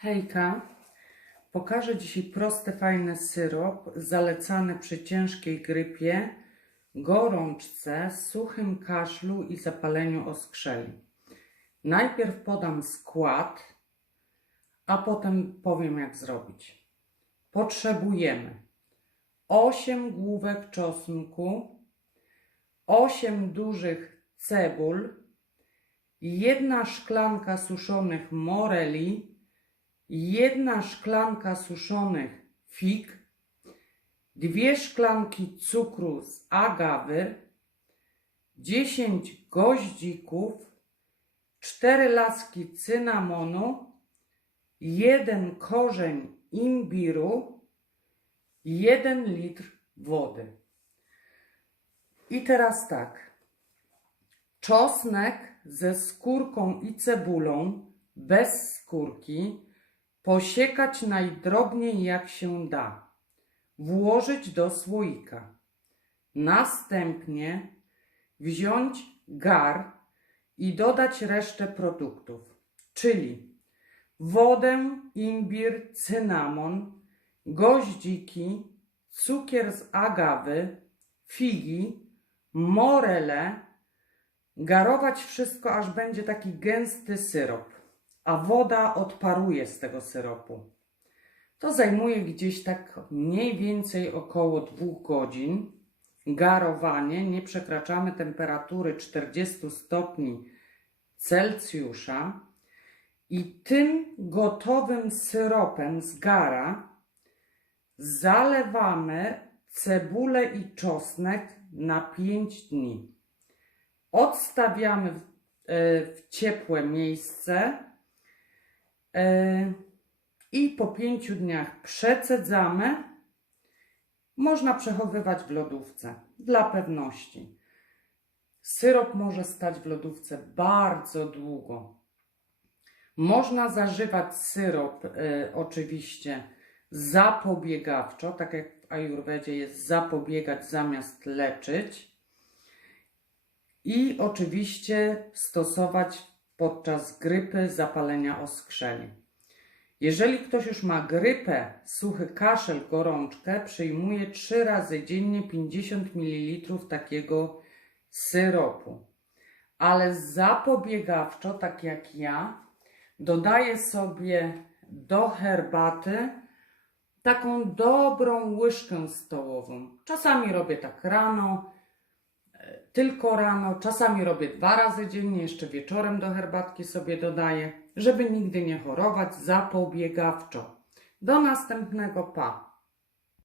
Hejka, pokażę dzisiaj prosty, fajny syrop zalecany przy ciężkiej grypie, gorączce, suchym kaszlu i zapaleniu oskrzeli. Najpierw podam skład, a potem powiem jak zrobić. Potrzebujemy 8 główek czosnku, 8 dużych cebul, jedna szklanka suszonych moreli, jedna szklanka suszonych fig, dwie szklanki cukru z agawy, 10 goździków, cztery laski cynamonu, jeden korzeń imbiru, jeden litr wody. I teraz tak. Czosnek ze skórką i cebulą, bez skórki, posiekać najdrobniej jak się da. Włożyć do słoika. Następnie wziąć gar i dodać resztę produktów, czyli wodę, imbir, cynamon, goździki, cukier z agawy, figi, morele, garować wszystko, aż będzie taki gęsty syrop, a woda odparuje z tego syropu. To zajmuje gdzieś tak mniej więcej około 2 godzin. Garowanie, nie przekraczamy temperatury 40 stopni Celsjusza. I tym gotowym syropem z gara zalewamy cebulę i czosnek na 5 dni. Odstawiamy w, e, w ciepłe miejsce i po 5 dniach przecedzamy. Można przechowywać w lodówce dla pewności. Syrop może stać w lodówce bardzo długo. Można zażywać syrop e, oczywiście zapobiegawczo, tak jak w ajurwedzie jest zapobiegać zamiast leczyć. I oczywiście stosować podczas grypy zapalenia oskrzeli. Jeżeli ktoś już ma grypę, suchy kaszel, gorączkę, przyjmuje 3 razy dziennie 50 ml takiego syropu. Ale zapobiegawczo, tak jak ja, dodaję sobie do herbaty taką dobrą łyżkę stołową. Czasami robię tak rano, tylko rano, czasami robię dwa razy dziennie, jeszcze wieczorem do herbatki sobie dodaję, żeby nigdy nie chorować zapobiegawczo. Do następnego pa.